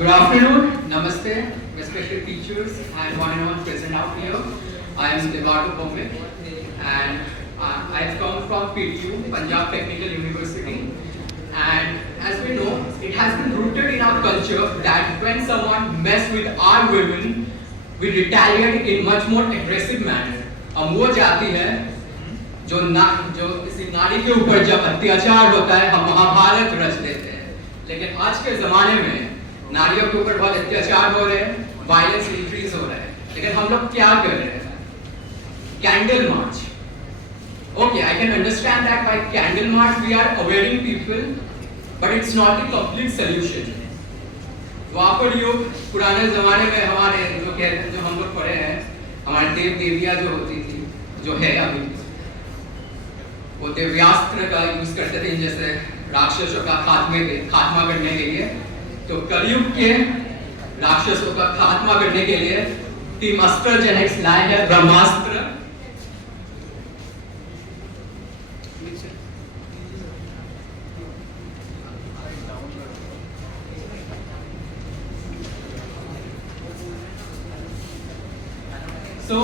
Good afternoon, Namaste, respected teachers and one and all present out here. I am Devato Bhomit and I have come from PTU, Punjab Technical University. And as we know, it has been rooted in our culture that when someone mess with our women, we retaliate in much more aggressive manner. हम वो जाति है जो किसी नारी के ऊपर जब अत्याचार होता है हम महाभारत रच देते हैं, लेकिन आज के ज़माने में नारियों के ऊपर बहुत अत्याचार हो रहे हैं, वायलेंस इंक्रीज हो रहा है, लेकिन हम लोग क्या कर रहे हैं? Candle march. Okay, I can understand that by candle march we are awareing people, but it's not the complete solution. द्वापर युग पुराने ज़माने में हमारे जो हम लोग पढ़े हैं, हमारे देव देवियाँ जो होती थी, जो है अभी, वो दिव्यास्त्र का यूज करते थे जैसे राक्षसों का खात्मा करने के लिए. तो कलयुग के राक्षसों का खात्मा करने के लिए टीम एस्ट्रोजेनिक्स लाए है ब्रह्मास्त्र. So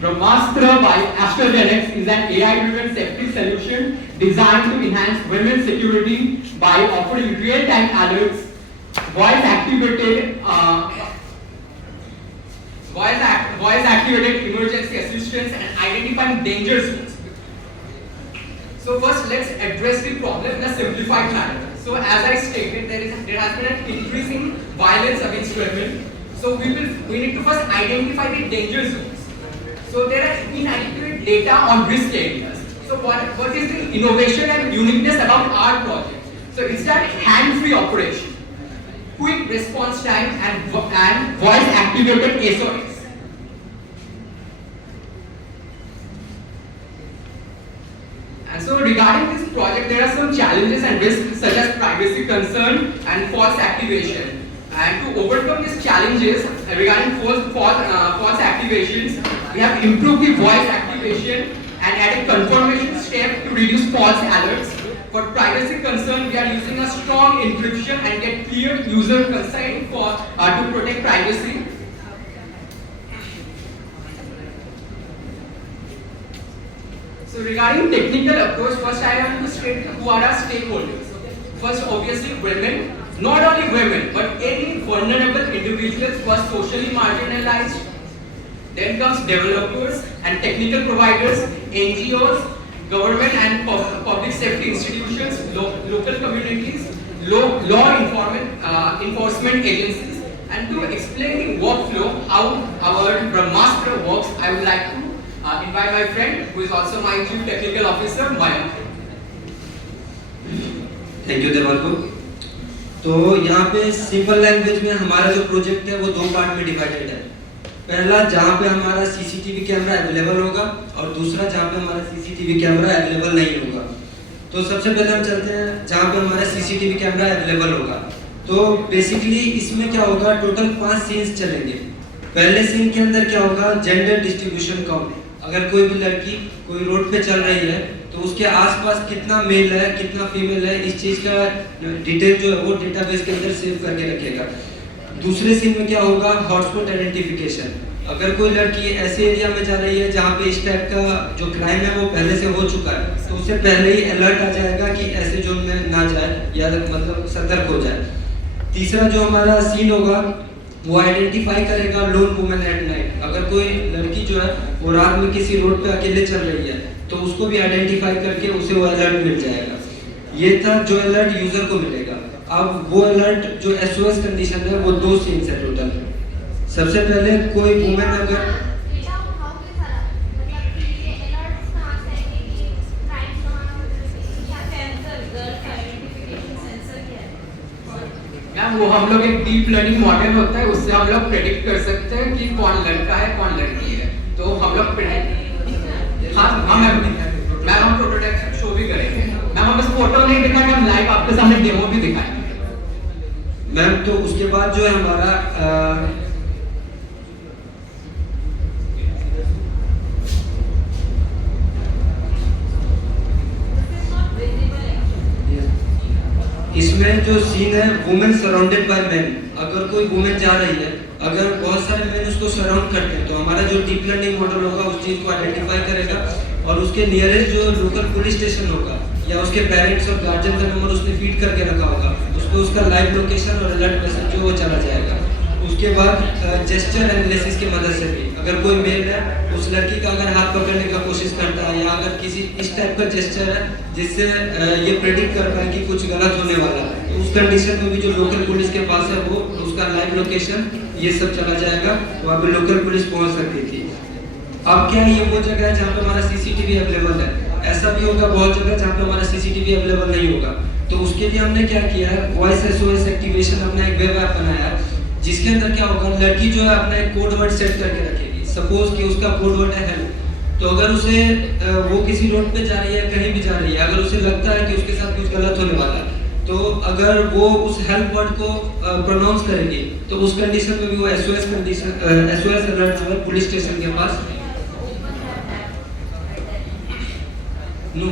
Brahmastra by AstraZeneca is an AI-driven safety solution designed to enhance women's security by offering real-time alerts, voice-activated emergency assistance, and identifying danger zones. So first, let's address the problem in a simplified manner. So as I stated, there has been an increasing violence against women. So we need to first identify the danger zones. So there are inadequate data on risk areas. So what is the innovation and uniqueness about our project? So it's that hand-free operation, quick response time, and voice-activated SOS. And so regarding this project, there are some challenges and risks such as privacy concern and false activation. And to overcome these challenges regarding false activations, we have improved the voice activation and added confirmation step to reduce false alerts. For privacy concern, we are using a strong encryption and get clear user consent to protect privacy. So regarding technical approach, first I want to state who are our stakeholders. First, obviously women. Not only women, but any vulnerable individuals who are socially marginalized. Then comes developers and technical providers, NGOs, government and public safety institutions, local communities, law enforcement agencies. And to explain the workflow, how our Brahmastra works, I would like to invite my friend, who is also my Chief Technical Officer, Mayank. Thank you, Devanko. तो यहाँ पे simple language में हमारा जो प्रोजेक्ट है वो दो पार्ट में डिवाइडेड है. पहला जहाँ पे हमारा सीसीटीवी कैमरा अवेलेबल होगा और दूसरा जहाँ पे हमारा सीसीटीवी कैमरा अवेलेबल नहीं होगा. तो सबसे पहले हम चलते हैं जहाँ पे हमारा सीसीटीवी कैमरा अवेलेबल होगा. तो बेसिकली इसमें क्या होगा, टोटल 5 सीन्स चलेंगे. पहले सीन के अंदर क्या होगा, जेंडर डिस्ट्रीब्यूशन काउंट. अगर कोई भी लड़की कोई रोड पे चल रही है तो उसके आसपास कितना मेल है कितना फीमेल है, इस चीज़ का डिटेल जो है वो डेटाबेस के अंदर सेव करके रखेगा. दूसरे सीन में क्या होगा, हॉटस्पॉट आइडेंटिफिकेशन। अगर कोई लड़की ऐसे एरिया में जा रही है जहाँ पे इस टाइप का जो क्राइम है वो पहले से हो चुका है, तो उससे पहले ही अलर्ट आ जाएगा कि ऐसे जोन में ना जाए या मतलब सतर्क हो जाए। तीसरा जो हमारा सीन होगा वो आइडेंटिफाई करेगा लोन वुमेन एट नाइट। अगर कोई लड़की जो है वो रात में किसी रोड पे अकेले चल रही है तो उसको भी आइडेंटिफाई करके उसे वो अलर्ट मिल जाएगा। ये था जो अलर्ट यूजर को मिलेगा। अब वो अलर्ट जो एसओएस कंडीशन है वो 2 सीन्स है टोटल। सबसे पहले कोई वुमेन अगर मैम वो हम लोग एक डीप लर्निंग मॉडल होता है, उससे हम लोग प्रेडिक्ट कर सकते हैं कि कौन लड़का है कौन लड़की है। तो हम लोग हाँ मैम हम प्रोटोटाइप शो भी करेंगे। मैम हम बस फोटो नहीं दिखाएंगे, हम लाइव आपके सामने डेमो भी दिखाएंगे। मैम तो उसके बाद जो है हमारा इसमें जो सीन है वुमेन सराउंडेड बाय मेन। अगर कोई वुमेन जा रही है, अगर बहुत सारे मेन उसको सराउंड करते हैं, तो हमारा जो डीप लर्निंग मॉडल होगा उस चीज को आइडेंटिफाई करेगा और उसके नियरेस्ट जो लोकल पुलिस स्टेशन होगा या उसके पेरेंट्स और गार्जियन का नंबर उसने फीड करके रखा होगा, उसको उसका लाइव लोकेशन और अलर्ट मैसेज जो वो चला जाएगा। उसके बाद जेस्चर एनालिसिस की मदद से भी अगर कोई मेल है उस लड़की का अगर हाथ पकड़ने का कोशिश करता है या अगर किसी इस टाइप का जेस्चर है जिससे ये प्रेडिक्ट कर पाए कि कुछ गलत होने वाला है, तो उस कंडीशन में भी जो लोकल पुलिस के पास है वो उसका लाइव लोकेशन ये सब चला जाएगा, वहाँ पे लोकल पुलिस पहुँच सकती थी। अब क्या ये वो जगह है जहाँ पे हमारा सीसीटीवी अवेलेबल है। ऐसा भी होगा बहुत जगह जहाँ पे हमारा सीसीटीवी अवेलेबल नहीं होगा, तो उसके लिए हमने क्या किया है, वॉइस एसओएस एक्टिवेशन अपना एक वेब ऐप बनाया है, जिसके अंदर क्या होगा, लड़की जो है अपना एक कोड वर्ड सेट करके रखेगी। सपोज कि उसका कोड वर्ड है हेल्प, तो अगर उसे वो किसी रोड पे जा रही है, कहीं भी जा रही है, अगर उसे लगता है कि उसके साथ कुछ गलत होने वाला है, तो अगर वो उस हेल्प वर्ड को प्रोनाउंस करेगी तो उस कंडीशन में भी वो एसओएस अलर्ट जो है पुलिस स्टेशन के पास no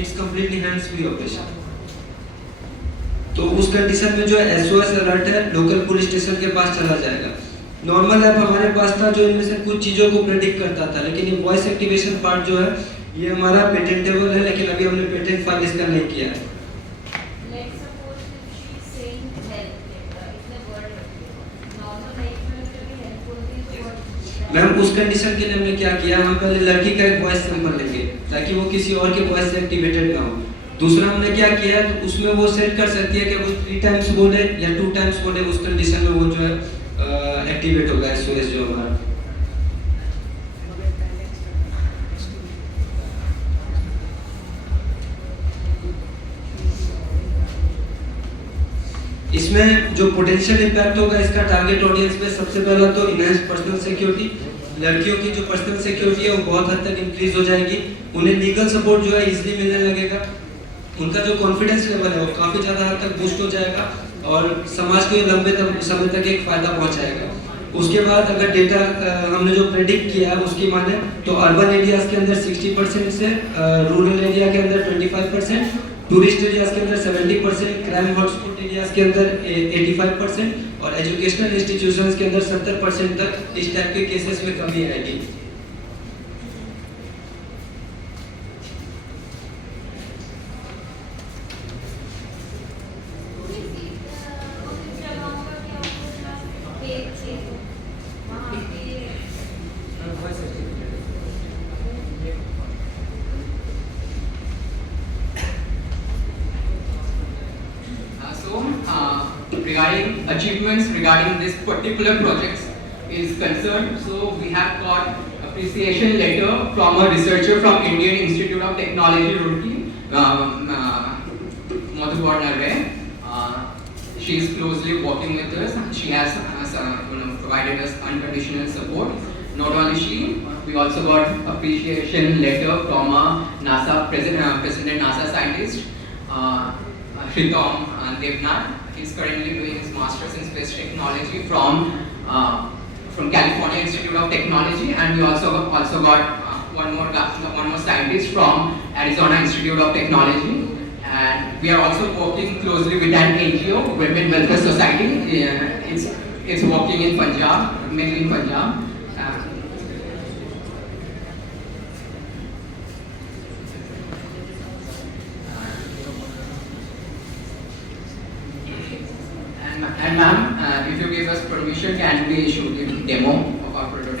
it's completely hands free operation. तो उस कंडीशन में जो एसओएस अलर्ट है लोकल पुलिस स्टेशन के पास चला जाएगा। नॉर्मल ऐप हमारे पास था जो इनमें से कुछ चीज़ों को प्रेडिक्ट करता था, लेकिन ये वॉइस एक्टिवेशन पार्ट जो है ये हमारा पेटेंटेबल है, लेकिन अभी हमने पेटेंट फाइल इसका नहीं किया है। मैम उस कंडीशन के लिए हमने क्या किया, हम पहले लड़की का एक वॉइस सैंपल लेंगे ताकि वो किसी और के वॉइस से एक्टिवेटेड ना हो। दूसरा हमने क्या किया, तो उसमें वो सेट कर सकती है कि वो 3 टाइम्स बोले या 2 टाइम्स बोले, उस कंडीशन में वो जो है एक्टिवेट होगा एसओएस जो हमारा। इसमें जो पोटेंशियल इम्पैक्ट होगा इसका टारगेट ऑडियंस पे सबसे पहला तो इनहेंस पर्सनल सिक्योरिटी। लड़कियों की जो पर्सनल सिक्योरिटी है वो बहुत हद तक इंक्रीज हो जाएगी, उन्हें लीगल सपोर्ट जो है इजीली मिलने लगेगा, उनका जो कॉन्फिडेंस लेवल है वो काफ़ी ज़्यादा हद तक बूस्ट हो जाएगा और समाज को ये लंबे समय तक एक फ़ायदा पहुंचाएगा। उसके बाद अगर डेटा हमने जो प्रेडिक्ट किया है उसकी माने तो अर्बन एरियाज़ के अंदर 60% से रूरल एरिया के अंदर 25%, टूरिस्ट एरियाज़ के अंदर 70%, क्राइम हॉटस्पॉट एरियाज़ के अंदर 85% और एजुकेशनल इंस्टीट्यूशंस के अंदर 70% तक इस टाइप के केसेस में कमी आएगी। Regarding achievements regarding this particular project is concerned, so we have got appreciation letter from a researcher from Indian Institute of Technology, Roorkee, Madhubal Narve. She is closely working with us. She has provided us unconditional support. Not only she, we also got appreciation letter from a NASA president NASA scientist, Shritom Devnath. He is currently doing his master's in space technology from California Institute of Technology, and we also got one more scientist from Arizona Institute of Technology. And we are also working closely with an NGO, Women Welfare Society. It's working in Punjab, mainly in Punjab. And ma'am, if you give us permission, can we show the demo of our product?